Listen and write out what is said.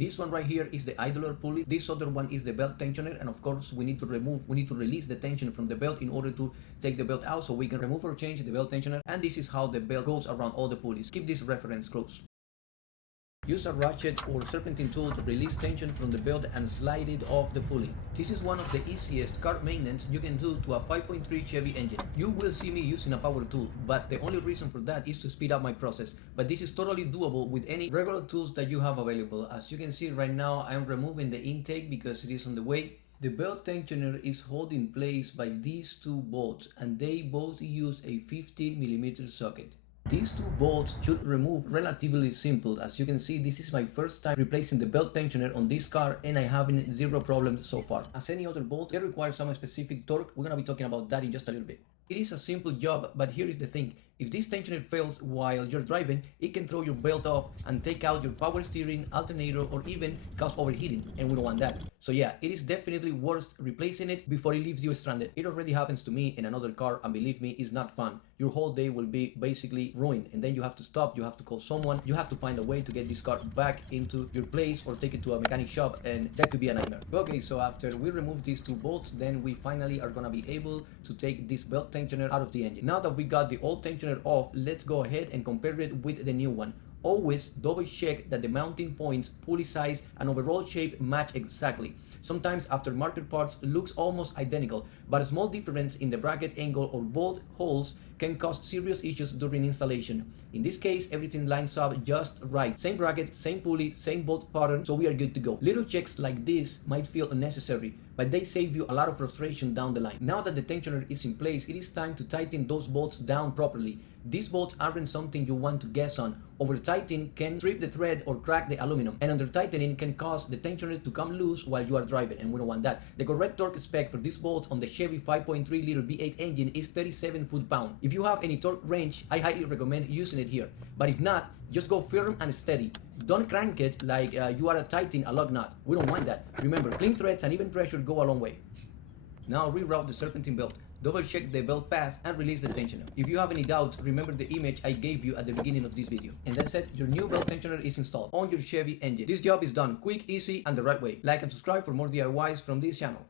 This one right here is the idler pulley. This other one is the belt tensioner, and of course we need to release the tension from the belt in order to take the belt out so we can remove or change the belt tensioner. And this is how the belt goes around all the pulleys. Keep this reference close. Use a ratchet or serpentine tool to release tension from the belt and slide it off the pulley. This is one of the easiest car maintenance you can do to a 5.3 Chevy engine. You will see me using a power tool, but the only reason for that is to speed up my process. But this is totally doable with any regular tools that you have available. As you can see right now, I'm removing the intake because it is on the way. The belt tensioner is held in place by these two bolts, and they both use a 15mm socket. These two bolts should remove relatively simple. As you can see, this is my first time replacing the belt tensioner on this car, and I have zero problems so far. As any other bolt, they require some specific torque. We're gonna be talking about that in just a little bit. It is a simple job, but here is the thing. If this tensioner fails while you're driving, it can throw your belt off and take out your power steering, alternator, or even cause overheating, and we don't want that. So yeah, it is definitely worth replacing it before it leaves you stranded. It already happens to me in another car, and believe me, it's not fun. Your whole day will be basically ruined, and then you have to stop, you have to call someone, you have to find a way to get this car back into your place or take it to a mechanic shop, and that could be a nightmare. Okay, so after we remove these two bolts, then we finally are gonna be able to take this belt tensioner out of the engine. Now that we got the old tensioner off, let's go ahead and compare it with the new one. Always double check that the mounting points, pulley size, and overall shape match exactly. Sometimes aftermarket parts looks almost identical, but a small difference in the bracket angle or bolt holes can cause serious issues during installation. In this case, everything lines up just right. Same bracket, same pulley, same bolt pattern, so we are good to go. Little checks like this might feel unnecessary, but they save you a lot of frustration down the line. Now that the tensioner is in place, it is time to tighten those bolts down properly. These bolts aren't something you want to guess on. Over tightening can strip the thread or crack the aluminum, and under tightening can cause the tensioner to come loose while you are driving, and we don't want that. The correct torque spec for these bolts on the Chevy 5.3 liter V8 engine is 37 foot-pound. If you have any torque range, I highly recommend using it here, but if not, just go firm and steady. Don't crank it like you are tightening a lug nut. We don't want that. Remember, clean threads and even pressure go a long way. Now reroute the serpentine belt. Double check the belt pass and release the tensioner. If you have any doubts, remember the image I gave you at the beginning of this video. And that's it, your new belt tensioner is installed on your Chevy engine. This job is done quick, easy, and the right way. Like and subscribe for more DIYs from this channel.